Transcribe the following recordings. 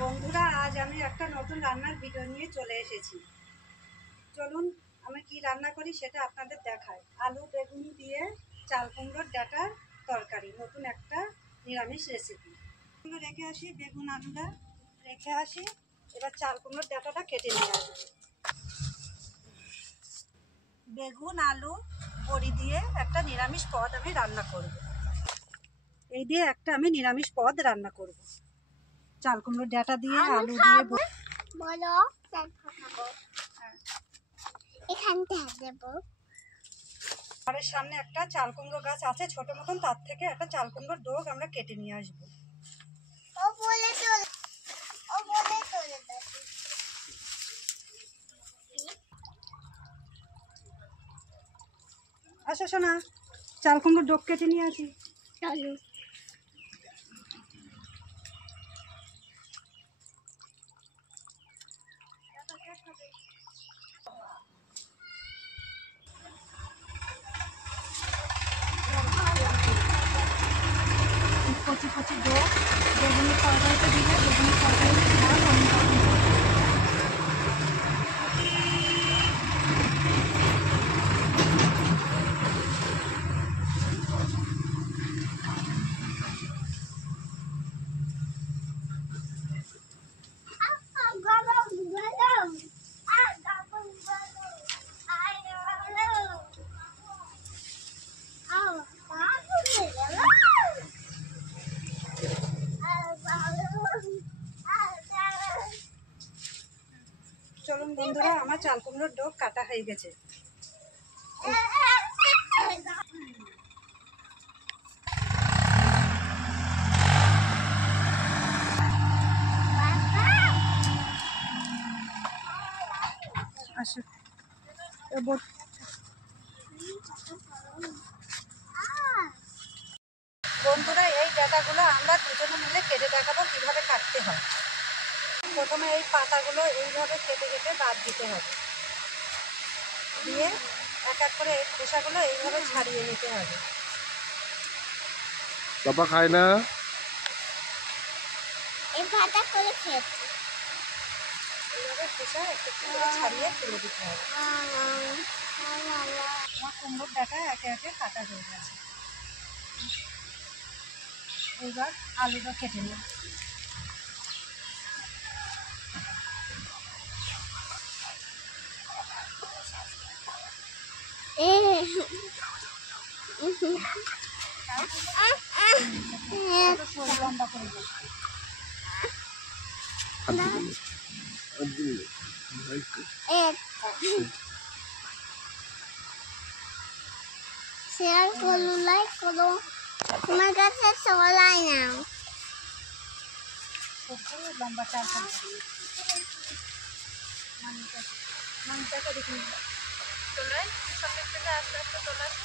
বন্ধুরা, আজ আমি একটা নতুন রান্নার ভিডিও নিয়ে চলে এসেছি। চলুন আমি কি রান্না করি সেটা আপনাদের দেখাই। আলু বেগুন দিয়ে চাল কুমড়োর ডাঁটার তরকারি, নতুন একটা নিরামিষ রেসিপি। রেখে আসি, বেগুন আলুটা রেখে আসি। এবার চাল কুমড়োর ডাঁটাটা কেটে নিয়ে আসবো। বেগুন আলু বড়ি দিয়ে একটা নিরামিষ পদ আমি রান্না করব। এই দিয়ে একটা আমি নিরামিষ পদ রান্না করব। চাল কুমড়োর ডাঁটা দিয়ে আলু দিয়ে বলো এখানটা দেব। ঘরের সামনে একটা চাল কুমড়ো গাছ আছে ছোট মতন, তার থেকে একটা চাল কুমড়োর ডোগ আমরা কেটে নিয়ে আসবো। আসো শোনা, চাল কুমড়োর ডোগ কেটে নিয়ে আসি। চলো কচি কচি ডোগ বেগুনের তরকারিতে দিলে বেগুনের তরকারিতে স্বাদ অন্যরকম। চলুন বন্ধুরা, আমার চাল কুমড়োর ডোগ কাটা হয়ে গেছে। আসো বন্ধুরা, এই ডাঁটাগুলো আমরা দুজনে মিলে কেটে দেখাবো কিভাবে কাটতে হয়। প্রথমে এই পাতাগুলো এইভাবে কেটে কেটে বাদ দিতে হবে, দিয়ে এক এক করে এই খোসাগুলো এইভাবে ছাড়িয়ে নিতে হবে। পাপা খায় না, এই পাতা করে খেয়েছি। এইভাবে খোসা একটু একটু করে ছাড়িয়ে তুলে দিতে হবে। আমার কুমড়োর ডাঁটা একে একে কাটা হয়ে গেছে। এইবার আলুটা কেটে নিই। লম্বা করে দিই। শেয়ার করো, লাইক করো, তোমার কাছে চলাই নাও। লম্বা চাল মাংসটা দেখুন চলে সামনের থেকে আস্তে আস্তে চলে আসে।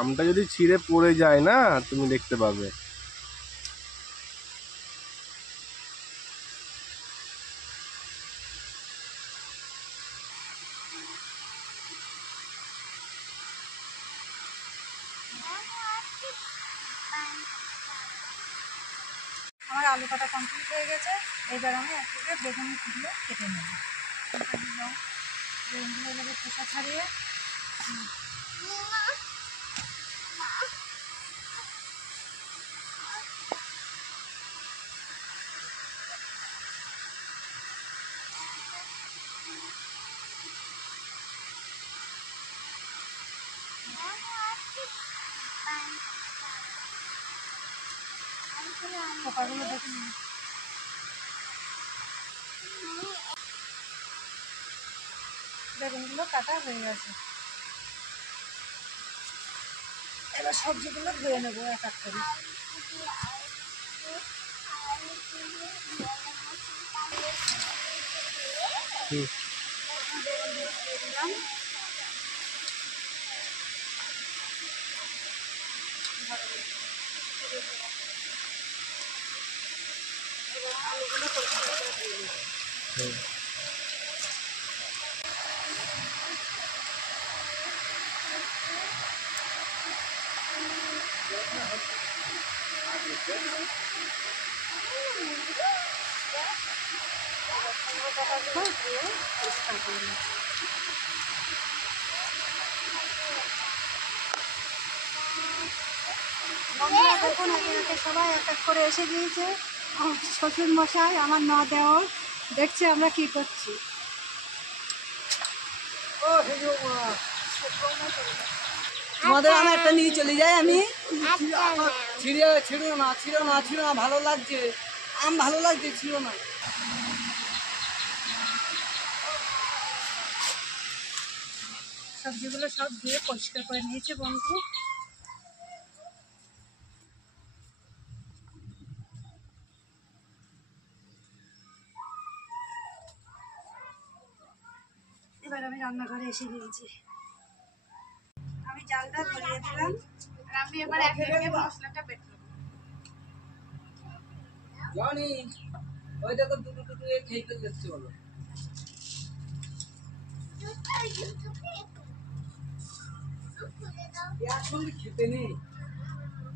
আমটা যদি ছিঁড়ে পড়ে যায় না, তুমি দেখতে পাবে। আমার আলু কাটা কমপ্লিট হয়ে গেছে। এবার আমি এক থেকে বেগুনগুলো কেটে নেব। বেগুনগুলো এভাবে খোসা ছাড়িয়ে পোকাগুলো দেখে নিই। বেগুনগুলো কাটা হয়ে গেছে। এবার সবজিগুলো ধুয়ে নেবো এক এক করে। বেগুনগুলো দিয়ে দিলাম। এবার আলুগুলো পরিষ্কার করে দিয়ে দিই। বন্ধুরা দেখুন এখানে সবাই এক এক করে এসে গিয়েছে। আমার শ্বশুর মশাই, আমার ন দেওর দেখছে আমরা কি করছি। তোমাদের আমি একটা নিয়ে চলে যাই আমি। আচ্ছা নাও। ছিড়ো না, ভালো লাগছে, ভালো লাগছে, ছিড়ো না। সবজিগুলো সব দিয়ে পরিষ্কার করে নিয়েছে বন্ধু। এবার আমি রান্নাঘরে এসে গিয়েছি। আমি জালটা ধরিয়ে দিলাম। আমি এবার একে একে মশলাটা বেটে নেবো। জনি, ওই দেখো দুটো খেয়ে ফেলে যাচ্ছে বলো। এখন খেতে নেই,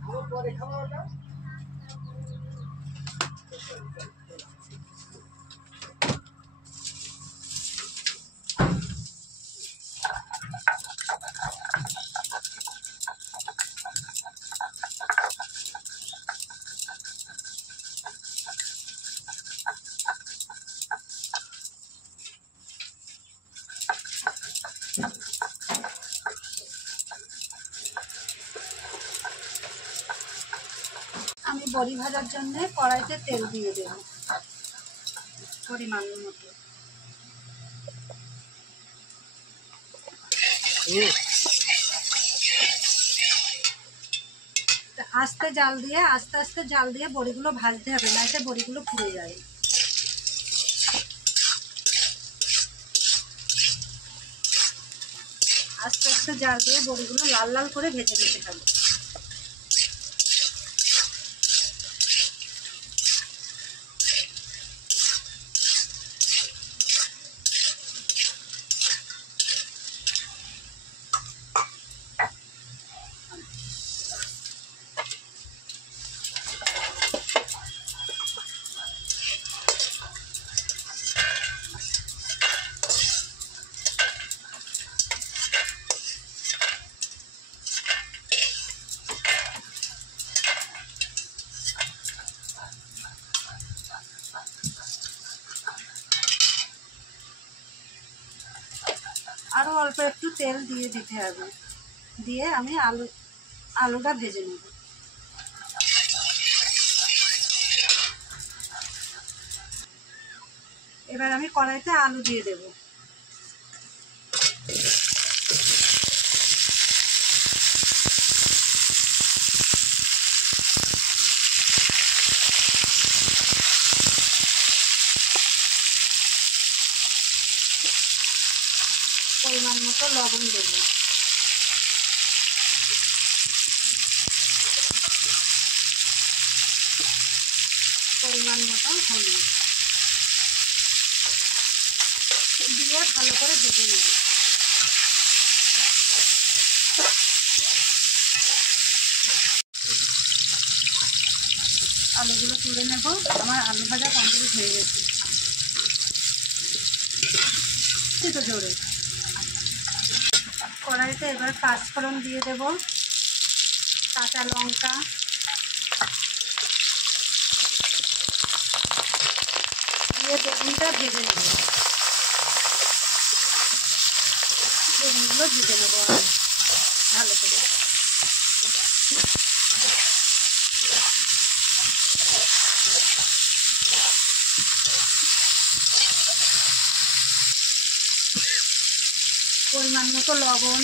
আমার পরে খাওয়া ওটা। আমি বড়ি ভাজার জন্য কড়াইতে তেল দিয়ে দেব পরিমাণ মতো। আস্তে আস্তে জাল দিয়ে বড়িগুলো ভাজতে হবে, নাইতে বড়িগুলো পুড়ে যায়। আস্তে আস্তে জাল দিয়ে বড়িগুলো লাল লাল করে ভেজে নিতে হবে। আরও অল্প একটু তেল দিয়ে দিতে হবে, দিয়ে আমি আলুটা ভেজে নেব। এবার আমি কড়াইতে আলু দিয়ে দেব। পরিমাণ মতো লবণ দেব। পরিমাণ মতো হলুদ দিয়ে ভালো করে ভেজে নেব। আলুগুলো তুলে নেব। আমার আলু ভাজা কমপ্লিট হয়ে গেছে। তো জোরে কড়াইতে এবার পাঁচফোড়ন দিয়ে দেব, কাঁচা লঙ্কা, দিয়ে বেগুনটা ভেজে নেব। বেগুনগুলো ভেজে নেবো আমি ভালো করে। পরিমাণ মতো লবণ,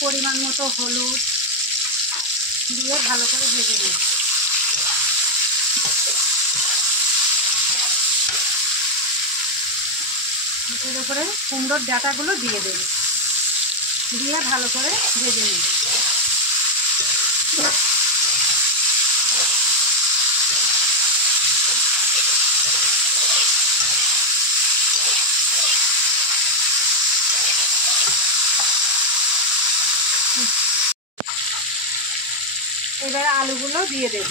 পরিমাণ মতো হলুদ দিয়ে ভালো করে ভেজে নেব। এর উপরে কুমড়োর ডাঁটাগুলো দিয়ে দেব, দিয়ে ভালো করে ভেজে নেব। এবারে আলুগুলো দিয়ে দেব,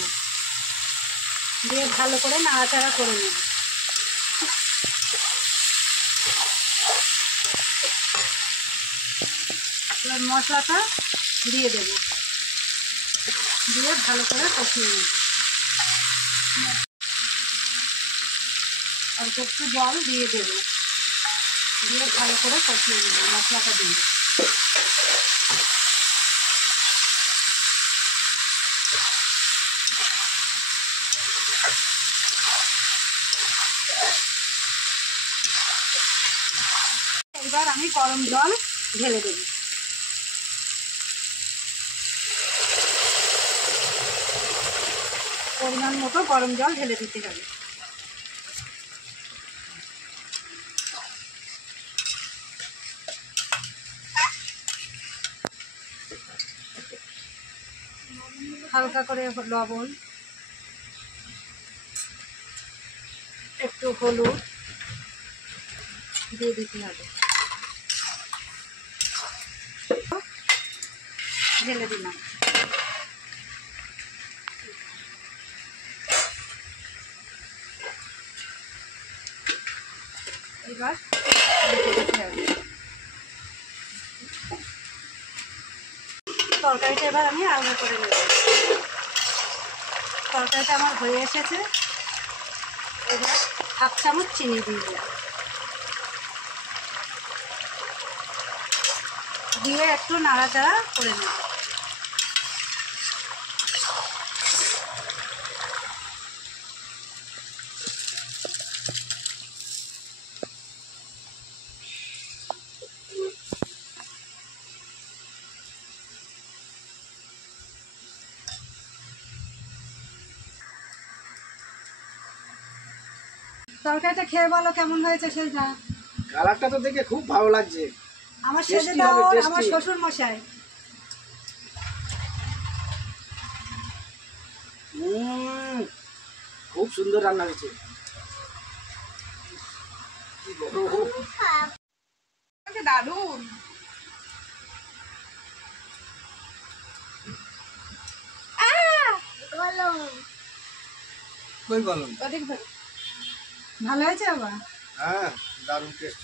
দিয়ে ভালো করে নাড়াচাড়া করে নেব। এবার মশলাটা দিয়ে দেব, দিয়ে ভালো করে কষিয়ে নেব। আর একটু জল দিয়ে দেব, দিয়ে ভালো করে কষিয়ে নেব মশলাটা দিয়ে। এবার আমি গরম জল ঢেলে দেব। পরিমাণ মতো গরম জল ঢেলে দিতে হবে। হালকা করে লবণ, একটু হলুদ দিয়ে দিতে হবে। ঢেলে দিলাম। এবার দিতে হবে। তরকারিটা এবার আমি আলাদা করে নেব। তরকারিটা আমার হয়ে এসেছে। এবার 1/2 চামচ চিনি দিয়ে দিলাম, দিয়ে একটু নাড়াচাড়া করে নেব। তরকারিটা খেয়ে বলো কেমন হয়েছে সেটা। কালারটা তো দেখে খুব ভালো লাগছে। আমার Tasty সেজে হবে, দাও tasty। আমার শ্বশুর মশাই। খুব সুন্দর রান্না হয়েছে। দারুণ। গরম। কই গলম? ভালো হয়েছে বাবা? হ্যাঁ, দারুণ টেস্ট।